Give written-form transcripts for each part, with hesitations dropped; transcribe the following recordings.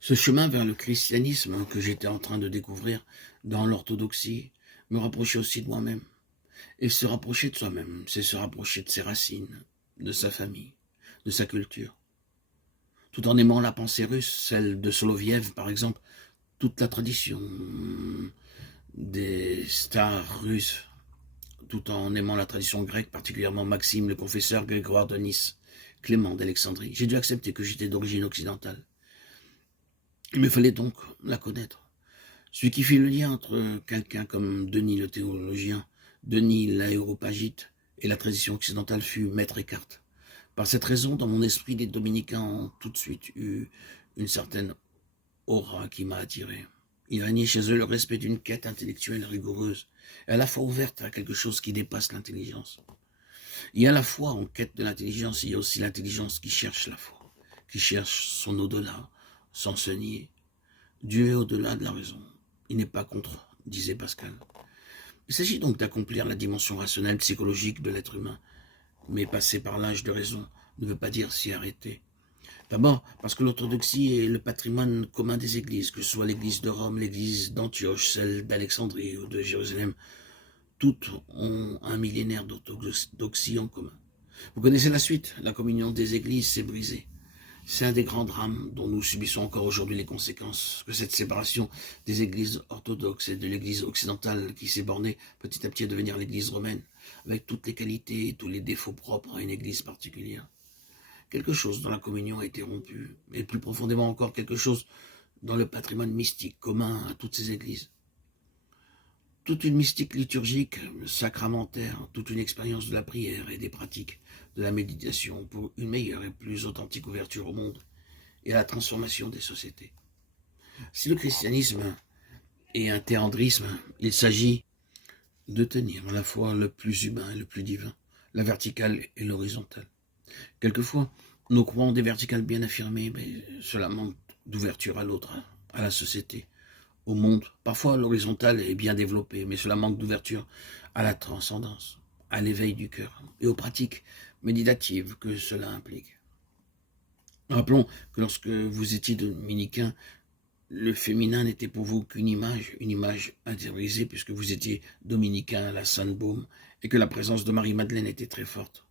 Ce chemin vers le christianisme que j'étais en train de découvrir dans l'orthodoxie me rapprochait aussi de moi-même. Et se rapprocher de soi-même, c'est se rapprocher de ses racines, de sa famille, de sa culture. Tout en aimant la pensée russe, celle de Soloviev par exemple, toute la tradition des stars russes, tout en aimant la tradition grecque, particulièrement Maxime le confesseur, Grégoire de Nice, Clément d'Alexandrie. J'ai dû accepter que j'étais d'origine occidentale. Il me fallait donc la connaître. Celui qui fit le lien entre quelqu'un comme Denis le théologien, Denis l'aéropagite et la tradition occidentale fut Maître Eckhart. Par cette raison, dans mon esprit, les dominicains ont tout de suite eu une certaine aura qui m'a attiré. Il régnait chez eux le respect d'une quête intellectuelle rigoureuse, et à la fois ouverte à quelque chose qui dépasse l'intelligence. Il y a la foi en quête de l'intelligence, il y a aussi l'intelligence qui cherche la foi, qui cherche son au-delà, sans se nier. Dieu est au-delà de la raison. Il n'est pas contre, disait Pascal. Il s'agit donc d'accomplir la dimension rationnelle psychologique de l'être humain. Mais passer par l'âge de raison ne veut pas dire s'y arrêter. D'abord, parce que l'orthodoxie est le patrimoine commun des églises, que ce soit l'église de Rome, l'église d'Antioche, celle d'Alexandrie ou de Jérusalem. Toutes ont un millénaire d'orthodoxie en commun. Vous connaissez la suite, la communion des églises s'est brisée. C'est un des grands drames dont nous subissons encore aujourd'hui les conséquences, que cette séparation des églises orthodoxes et de l'église occidentale qui s'est bornée petit à petit à devenir l'église romaine, avec toutes les qualités et tous les défauts propres à une église particulière. Quelque chose dans la communion a été rompu, et plus profondément encore quelque chose dans le patrimoine mystique commun à toutes ces églises. Toute une mystique liturgique, sacramentaire, toute une expérience de la prière et des pratiques de la méditation pour une meilleure et plus authentique ouverture au monde et à la transformation des sociétés. Si le christianisme est un théandrisme, il s'agit de tenir à la fois le plus humain et le plus divin, la verticale et l'horizontale. Quelquefois, nous croyons des verticales bien affirmées, mais cela manque d'ouverture à l'autre, à la société, au monde. Parfois, l'horizontale est bien développée, mais cela manque d'ouverture à la transcendance, à l'éveil du cœur et aux pratiques méditatives que cela implique. Rappelons que lorsque vous étiez dominicain, le féminin n'était pour vous qu'une image intériorisée puisque vous étiez dominicain à la Sainte-Baume et que la présence de Marie-Madeleine était très forte.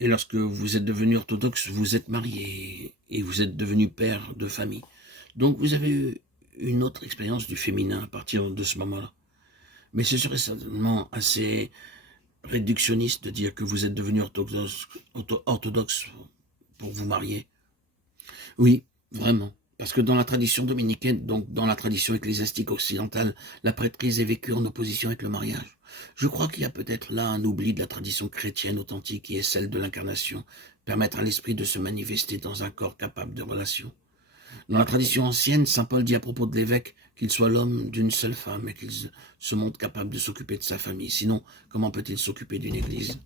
Et lorsque vous êtes devenu orthodoxe, vous êtes marié et vous êtes devenu père de famille. Donc vous avez eu une autre expérience du féminin à partir de ce moment-là. Mais ce serait certainement assez réductionniste de dire que vous êtes devenu orthodoxe pour vous marier. Oui, vraiment. Parce que dans la tradition dominicaine, donc dans la tradition ecclésiastique occidentale, la prêtrise est vécue en opposition avec le mariage. Je crois qu'il y a peut-être là un oubli de la tradition chrétienne authentique qui est celle de l'incarnation, permettre à l'esprit de se manifester dans un corps capable de relation. Dans la tradition ancienne, saint Paul dit à propos de l'évêque qu'il soit l'homme d'une seule femme et qu'il se montre capable de s'occuper de sa famille. Sinon, comment peut-il s'occuper d'une église?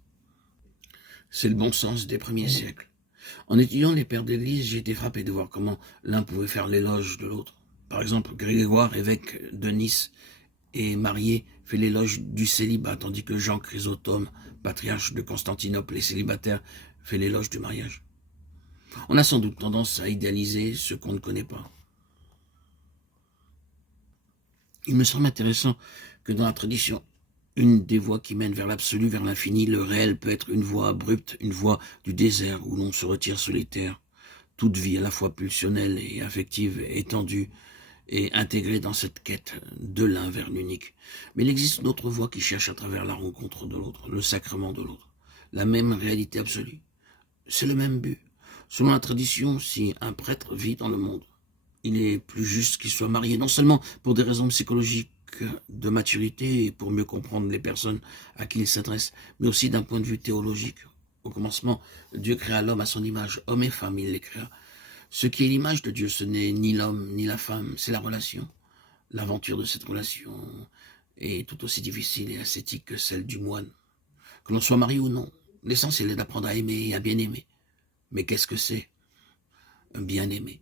C'est le bon sens des premiers siècles. En étudiant les pères d'église, j'ai été frappé de voir comment l'un pouvait faire l'éloge de l'autre. Par exemple, Grégoire, évêque de Nice et marié, fait l'éloge du célibat, tandis que Jean Chrysostome, patriarche de Constantinople et célibataire, fait l'éloge du mariage. On a sans doute tendance à idéaliser ce qu'on ne connaît pas. Il me semble intéressant que dans la tradition, une des voies qui mènent vers l'absolu, vers l'infini, le réel peut être une voie abrupte, une voie du désert où l'on se retire solitaire. Toute vie à la fois pulsionnelle et affective, étendue et intégrée dans cette quête de l'un vers l'unique. Mais il existe d'autres voies qui cherchent à travers la rencontre de l'autre, le sacrement de l'autre, la même réalité absolue. C'est le même but. Selon la tradition, si un prêtre vit dans le monde, il est plus juste qu'il soit marié, non seulement pour des raisons psychologiques de maturité et pour mieux comprendre les personnes à qui il s'adresse, mais aussi d'un point de vue théologique. Au commencement, Dieu créa l'homme à son image, homme et femme, il les créa. Ce qui est l'image de Dieu, ce n'est ni l'homme ni la femme, c'est la relation. L'aventure de cette relation est tout aussi difficile et ascétique que celle du moine. Que l'on soit marié ou non, l'essentiel est d'apprendre à aimer et à bien aimer. Mais qu'est-ce que c'est un bien-aimé?